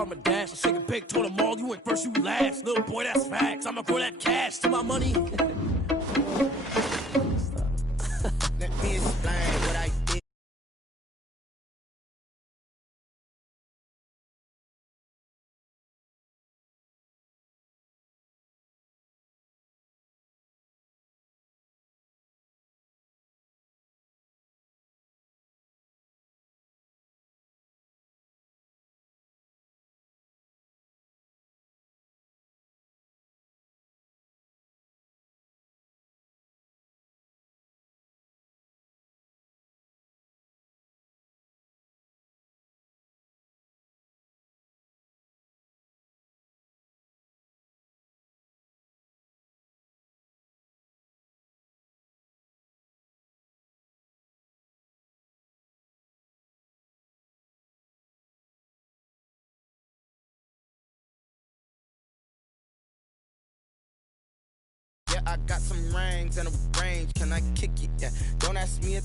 car, my dash. I'm shaking big, told them all, you went first, you last. Little boy, that's facts. I'ma grow that cash to my money. Let me explain what I did. Yeah, I got some rings and a range. Can I kick it? Yeah, don't ask me if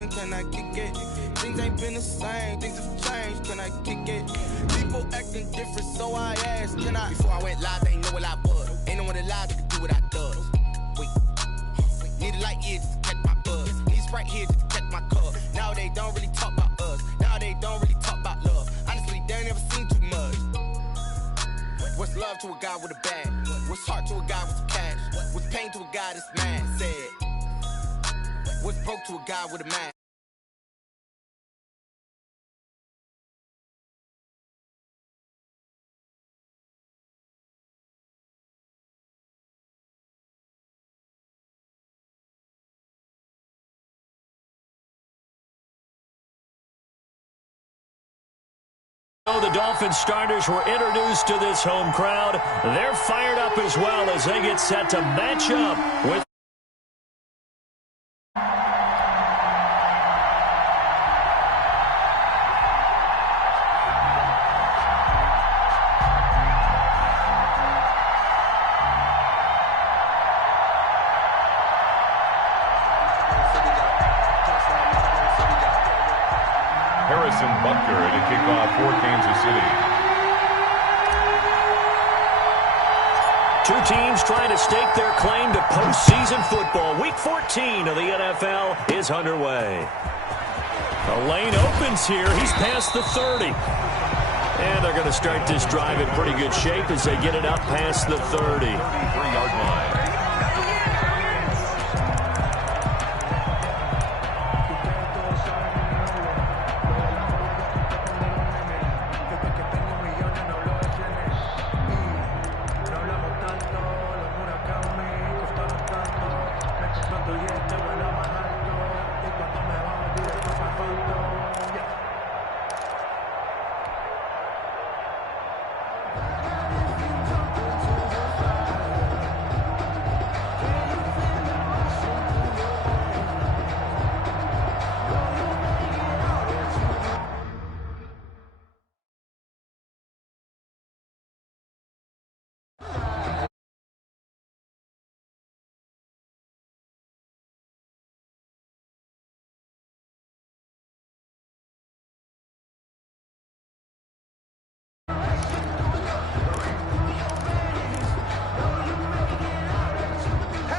can I kick it? Things ain't been the same, things have changed. Can I kick it? People acting different, so I asked, can I? Before I went live, they ain't know what I was. Ain't no one alive that could do what I does. Wait, need a light year just to catch my buzz. Need Sprite here just to catch my cup. Now they don't really talk about us. Now they don't really talk about love. Honestly, they ain't never seen too much. What's love to a guy with a bag? What's heart to a guy with some cash? What's pain to a guy that's mad? Said. What's broke to a guy with a man? The Dolphins starters were introduced to this home crowd. They're fired up as well as they get set to match up with Butker to kick off for Kansas City. Two teams trying to stake their claim to postseason football. Week 14 of the NFL is underway. The lane opens here. He's past the 30. And they're going to start this drive in pretty good shape as they get it up past the 30. 33-yard line.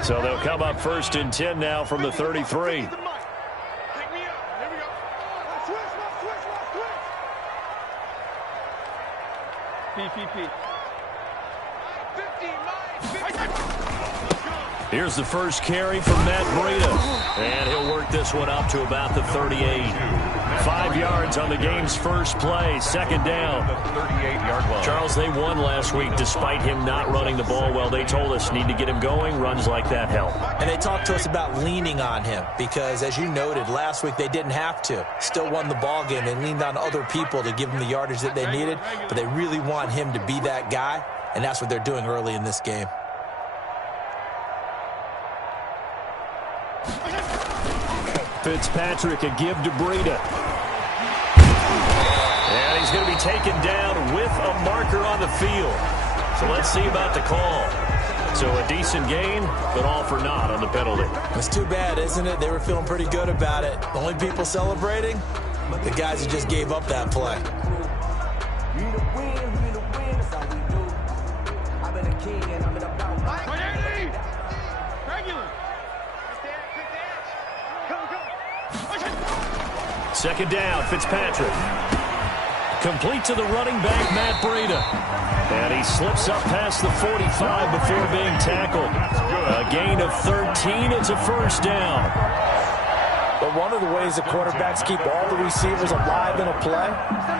So they'll come up first and 10 now from the 33. Here's the first carry from Matt Breida. And he'll work this one up to about the 38. 5 yards on the game's first play. Second down. 38-yard line. Charles, they won last week despite him not running the ball well. They told us need to get him going. Runs like that help. And they talked to us about leaning on him because, as you noted, last week they didn't have to. Still won the ball game. They leaned on other people to give them the yardage that they needed, but they really want him to be that guy, and that's what they're doing early in this game. Fitzpatrick, a give to Breida. And he's going to be taken down with a marker on the field. So let's see about the call. So a decent gain, but all for naught on the penalty. It's too bad, isn't it? They were feeling pretty good about it. The only people celebrating? The guys who just gave up that play. Second down, Fitzpatrick. Complete to the running back, Matt Breida. And he slips up past the 45 before being tackled. A gain of 13. It's a first down. But one of the ways the quarterbacks keep all the receivers alive in a play,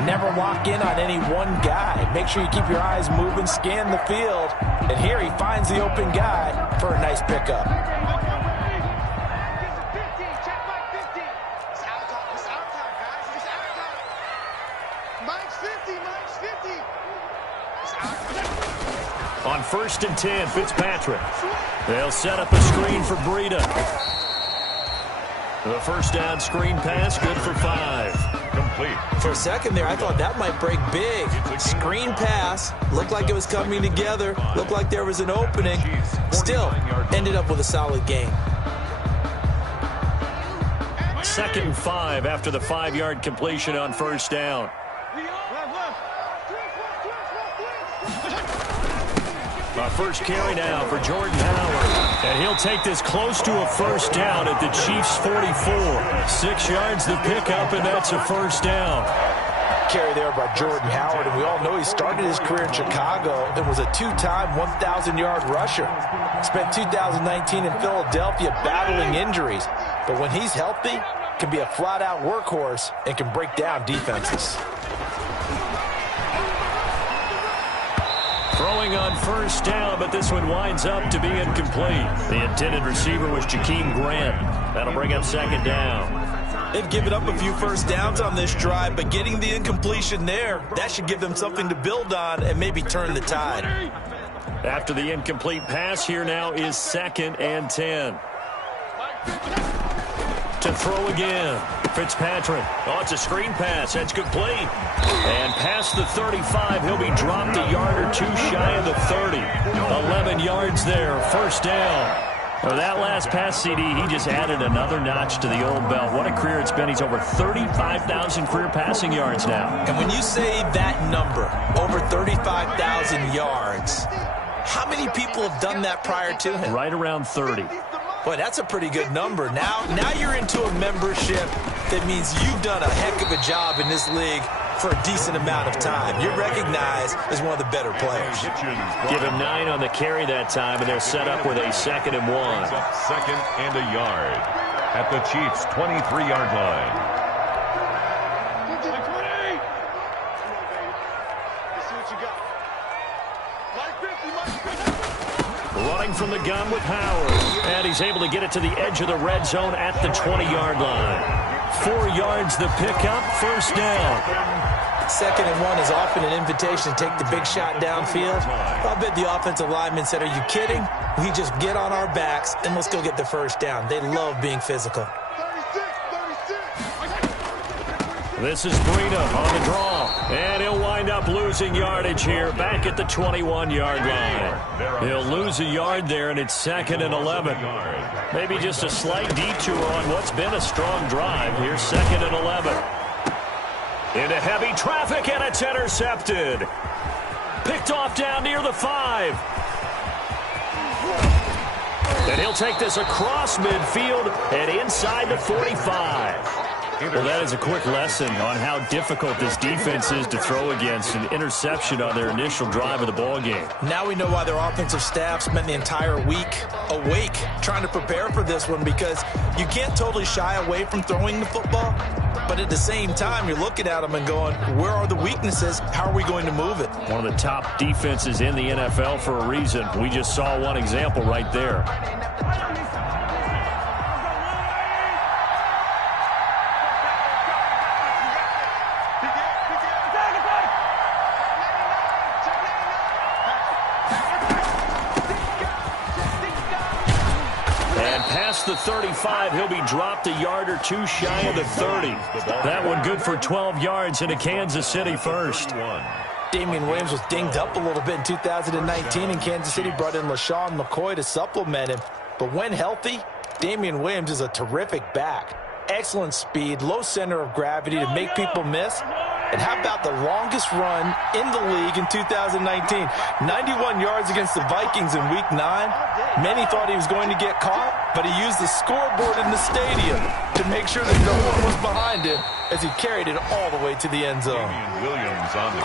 never lock in on any one guy. Make sure you keep your eyes moving, scan the field. And here he finds the open guy for a nice pickup. On 1st and 10, Fitzpatrick. They'll set up a screen for Breida. The first down screen pass, good for 5. Complete. For a second there, I thought that might break big. Screen pass, looked like it was coming together, looked like there was an opening. Still, ended up with a solid gain. 2nd and 5 after the 5-yard completion on first down. Our first carry now for Jordan Howard. And he'll take this close to a first down at the Chiefs' 44. 6 yards the pickup, and that's a first down. Carry there by Jordan Howard, and we all know he started his career in Chicago and was a 2-time 1,000-yard rusher. Spent 2019 in Philadelphia battling injuries, but when he's healthy, can be a flat-out workhorse and can break down defenses. Throwing on first down, but this one winds up to be incomplete. The intended receiver was Jakeem Grant. That'll bring up 2nd down. They've given up a few first downs on this drive, but getting the incompletion there, that should give them something to build on and maybe turn the tide. After the incomplete pass, here now is 2nd and 10. To throw again, Fitzpatrick. Oh, it's a screen pass. That's complete. And past the 35, he'll be dropped a yard or two shy of the 30. 11 yards there, first down. Well, that last pass, CD, he just added another notch to the old belt. What a career it's been. He's over 35,000 career passing yards now. And when you say that number, over 35,000 yards, how many people have done that prior to him? Right around 30. Boy, that's a pretty good number. Now you're into a membership that means you've done a heck of a job in this league for a decent amount of time. You're recognized as one of the better players. Give him 9 on the carry that time, and they're set up with a 2nd and 1. 2nd and a yard at the Chiefs' 23-yard line. Running from the gun with Howard. And he's able to get it to the edge of the red zone at the 20-yard line. 4 yards the pickup, first down. 2nd and 1 is often an invitation to take the big shot downfield. I'll bet the offensive lineman said, "Are you kidding? We just get on our backs and let's go get the first down." They love being physical. This is Breida on the draw. And he'll wind up losing yardage here back at the 21-yard line. He'll lose a yard there, and it's 2nd and 11. Maybe just a slight detour on what's been a strong drive. Here's 2nd and 11. Into heavy traffic, and it's intercepted. Picked off down near the 5. And he'll take this across midfield and inside the 45. Well, that is a quick lesson on how difficult this defense is to throw against. An interception on their initial drive of the ball game. Now we know why their offensive staff spent the entire week awake trying to prepare for this one, because you can't totally shy away from throwing the football, but at the same time you're looking at them and going, where are the weaknesses? How are we going to move it? One of the top defenses in the NFL for a reason. We just saw one example right there. The 35, he'll be dropped a yard or two shy of the 30. That one good for 12 yards into Kansas City first. Damian Williams was dinged up a little bit in 2019, and Kansas City brought in LaShawn McCoy to supplement him. But when healthy, Damian Williams is a terrific back. Excellent speed, low center of gravity to make people miss. And how about the longest run in the league in 2019? 91 yards against the Vikings in Week 9. Many thought he was going to get caught, but he used the scoreboard in the stadium to make sure that no one was behind him as he carried it all the way to the end zone.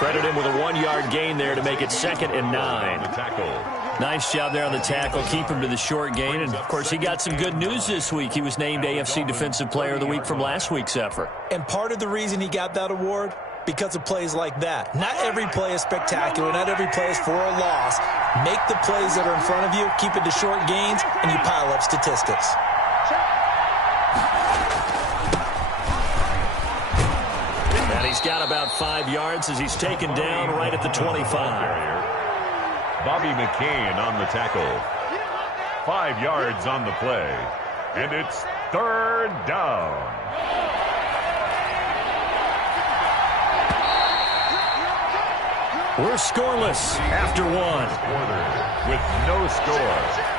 Credit him with a 1-yard gain there to make it 2nd and 9. Nice job there on the tackle. Keep him to the short gain. And, of course, he got some good news this week. He was named AFC Defensive Player of the Week from last week's effort. And part of the reason he got that award, because of plays like that. Not every play is spectacular. Not every play is for a loss. Make the plays that are in front of you, keep it to short gains, and you pile up statistics. And he's got about 5 yards as he's taken down right at the 25. Bobby McCain on the tackle. 5 yards on the play. And it's 3rd down. We're scoreless after 1. With no score.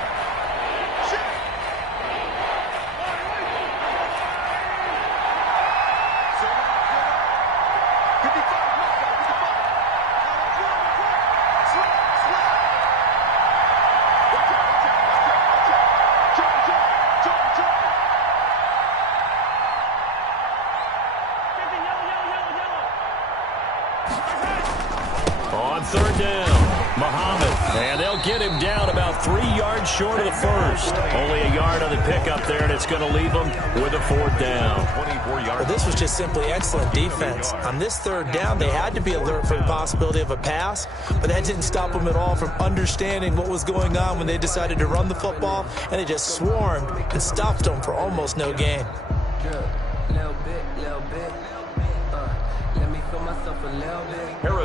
On 3rd down, Muhammad. And they'll get him down about 3 yards short of the first. Only a yard on the pickup there, and it's going to leave him with a 4th down. Well, this was just simply excellent defense. On this 3rd down, they had to be alert for the possibility of a pass, but that didn't stop them at all from understanding what was going on when they decided to run the football, and they just swarmed and stopped them for almost no gain.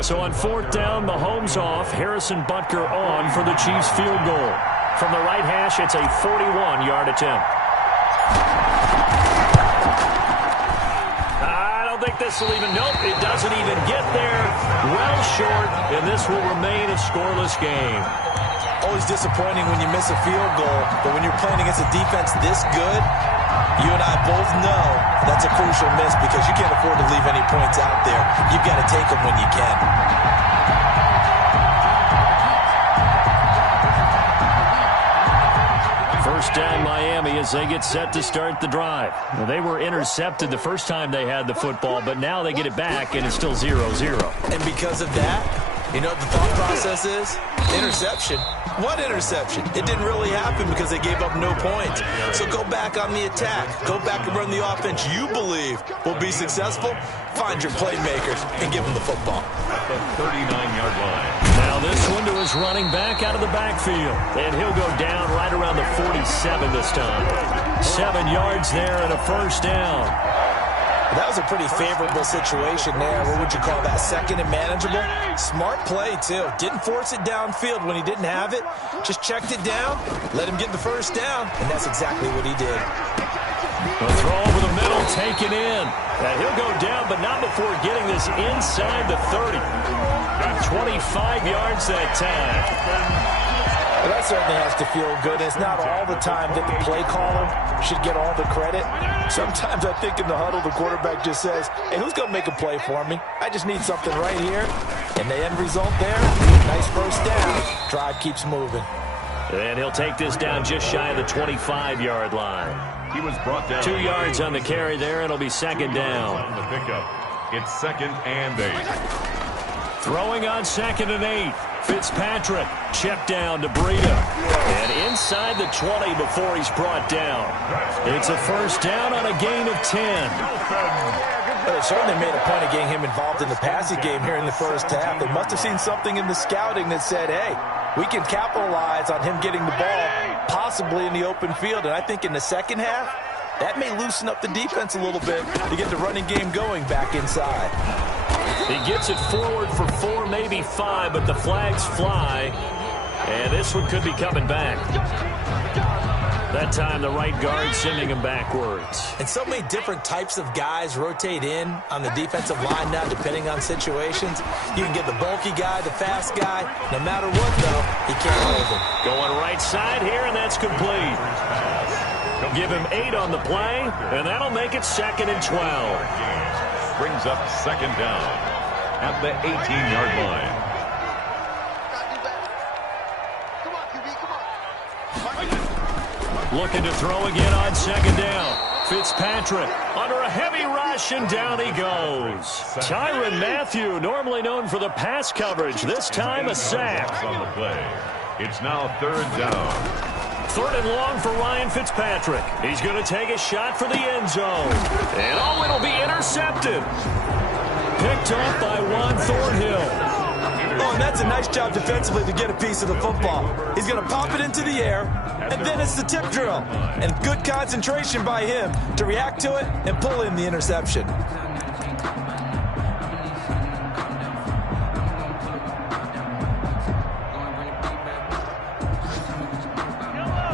So on 4th down, Mahomes off, Harrison Butker on for the Chiefs field goal. From the right hash, it's a 41-yard attempt. I don't think this will even, nope, it doesn't even get there. Well short, and this will remain a scoreless game. Always disappointing when you miss a field goal, but when you're playing against a defense this good, you and I both know that's a crucial miss because you can't afford to leave any points out there. You've got to take them when you can. First down, Miami, as they get set to start the drive. Well, they were intercepted the first time they had the football, but now they get it back, and it's still 0-0. And because of that, you know what the thought process is? Interception. What interception? It didn't really happen because they gave up no points. So go back on the attack. Go back and run the offense you believe will be successful. Find your playmakers and give them the football. At the 39-yard line. Now this one to his running back out of the backfield. And he'll go down right around the 47 this time. 7 yards there and a 1st down. That was a pretty favorable situation there. What would you call that? 2nd and manageable? Smart play, too. Didn't force it downfield when he didn't have it. Just checked it down, let him get the 1st down, and that's exactly what he did. The throw over the middle, taken in. And he'll go down, but not before getting this inside the 30. Got 25 yards that time. Well, that certainly has to feel good. It's not all the time that the play caller should get all the credit. Sometimes I think in the huddle, the quarterback just says, hey, who's going to make a play for me? I just need something right here. And the end result there, nice 1st down. Drive keeps moving. And he'll take this down just shy of the 25-yard line. He was brought down. 2 yards on the carry there. It'll be 2nd down. On the pickup. It's 2nd and 8. Throwing on 2nd and 8. Fitzpatrick, check down to Breida. And inside the 20 before he's brought down. It's a 1st down on a gain of 10. Well, they certainly made a point of getting him involved in the passing game here in the 1st half. They must have seen something in the scouting that said, hey, we can capitalize on him getting the ball possibly in the open field. And I think in the 2nd half, that may loosen up the defense a little bit to get the running game going back inside. He gets it forward for 4, maybe 5, but the flags fly. And this one could be coming back. That time the right guard sending him backwards. And so many different types of guys rotate in on the defensive line now, depending on situations. You can get the bulky guy, the fast guy. No matter what, though, he can't hold him. Going right side here, and that's complete. Give him 8 on the play, and that'll make it 2nd and 12. Brings up 2nd down at the 18-yard line. Looking to throw again on 2nd down. Fitzpatrick under a heavy rush, and down he goes. Tyrann Mathieu, normally known for the pass coverage, this time a sack. On the play. It's now 3rd down. 3rd and long for Ryan Fitzpatrick. He's going to take a shot for the end zone. And oh, it'll be intercepted. Picked off by Juan Thornhill. Oh, and that's a nice job defensively to get a piece of the football. He's going to pop it into the air, and then it's the tip drill. And good concentration by him to react to it and pull in the interception.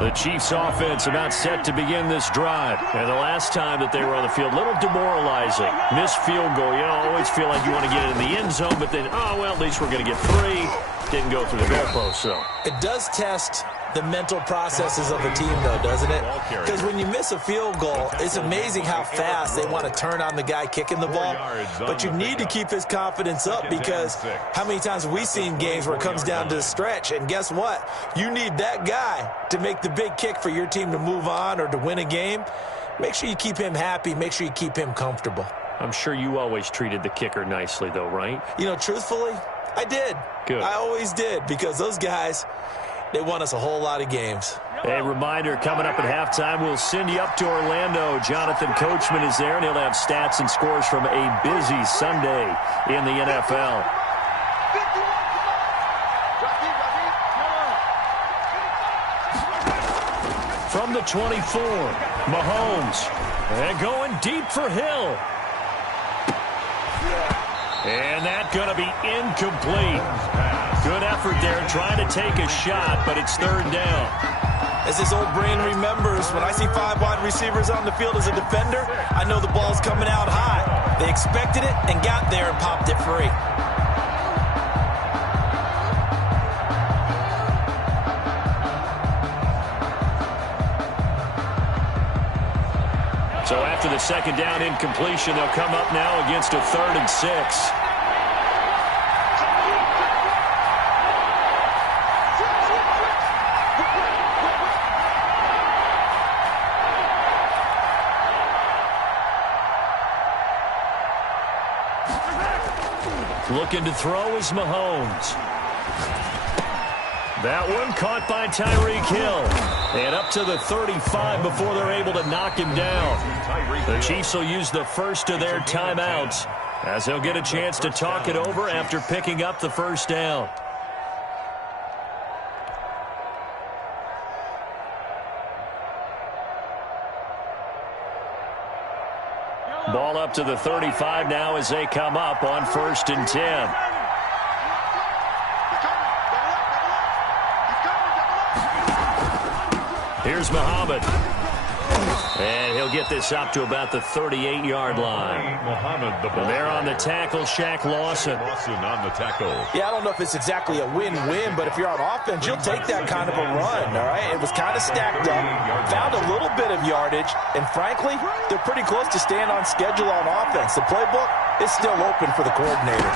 The Chiefs offense about set to begin this drive. And the last time that they were on the field, a little demoralizing. Missed field goal. You know, always feel like you want to get it in the end zone, but then, oh, well, at least we're going to get 3. Didn't go through the goalpost, so. It does test the mental processes of the team, though, doesn't it? Because when you miss a field goal, it's amazing how fast they want to turn on the guy kicking the ball. But you need to keep his confidence up, because how many times have we seen games where it comes down to the stretch? And guess what? You need that guy to make the big kick for your team to move on or to win a game. Make sure you keep him happy. Make sure you keep him comfortable. I'm sure you always treated the kicker nicely, though, right? You know, truthfully, I did. Good. I always did, because those guys, they won us a whole lot of games. A reminder, coming up at halftime, we'll send you up to Orlando. Jonathan Coachman is there, and he'll have stats and scores from a busy Sunday in the NFL. From the 24, Mahomes. And going deep for Hill. And that's going to be incomplete. Good effort there trying to take a shot, but it's 3rd down. As his old brain remembers, when I see 5 wide receivers on the field as a defender, I know the ball's coming out high. They expected it and got there and popped it free. So after the 2nd down incompletion, they'll come up now against a 3rd and 6. Looking to throw is Mahomes. That one caught by Tyreek Hill. And up to the 35 before they're able to knock him down. The Chiefs will use the first of their timeouts as they'll get a chance to talk it over after picking up the 1st down. Ball up to the 35 now as they come up on 1st and 10. Here's Muhammad. And he'll get this up to about the 38-yard line. And there on the tackle, Shaq Lawson. On the tackle. Yeah, I don't know if it's exactly a win-win, but if you're on offense, you'll take that kind of a run, all right? It was kind of stacked up, found a little bit of yardage, and frankly, they're pretty close to staying on schedule on offense. The playbook is still open for the coordinator.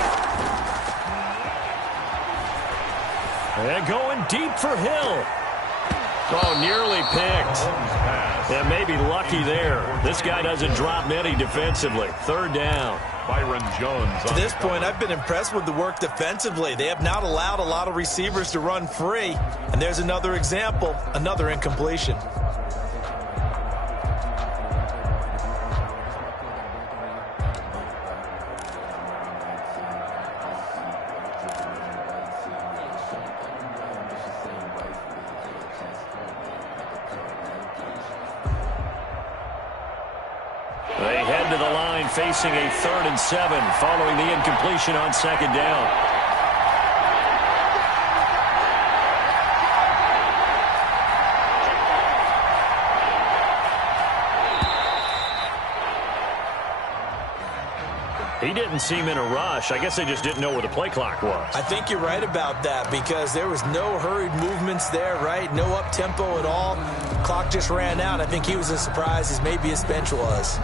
And going deep for Hill. Oh, nearly picked. And maybe lucky there. This guy doesn't drop many defensively. 3rd down. Byron Jones. To this point, I've been impressed with the work defensively. They have not allowed a lot of receivers to run free. And there's another example, another incompletion. They head to the line facing a 3rd and 7 following the incompletion on 2nd down. He didn't seem in a rush. I guess they just didn't know where the play clock was. I think you're right about that because there was no hurried movements there, right? No up-tempo at all. Clock just ran out. I think he was as surprised as maybe his bench was.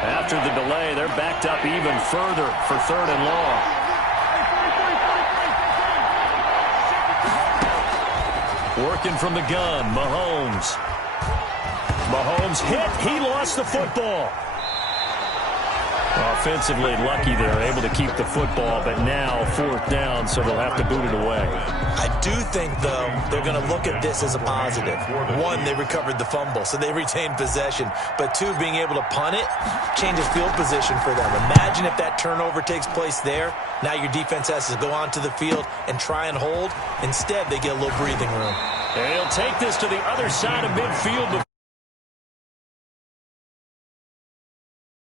After the delay, they're backed up even further for 3rd and long. Working from the gun, Mahomes. Mahomes hit. He lost the football. Offensively lucky they're able to keep the football, but now 4th down, so they'll have to boot it away. I do think, though, they're going to look at this as a positive. 1, they recovered the fumble, so they retained possession. But 2, being able to punt it changes field position for them. Imagine if that turnover takes place there. Now your defense has to go onto the field and try and hold. Instead, they get a little breathing room. And he'll take this to the other side of midfield.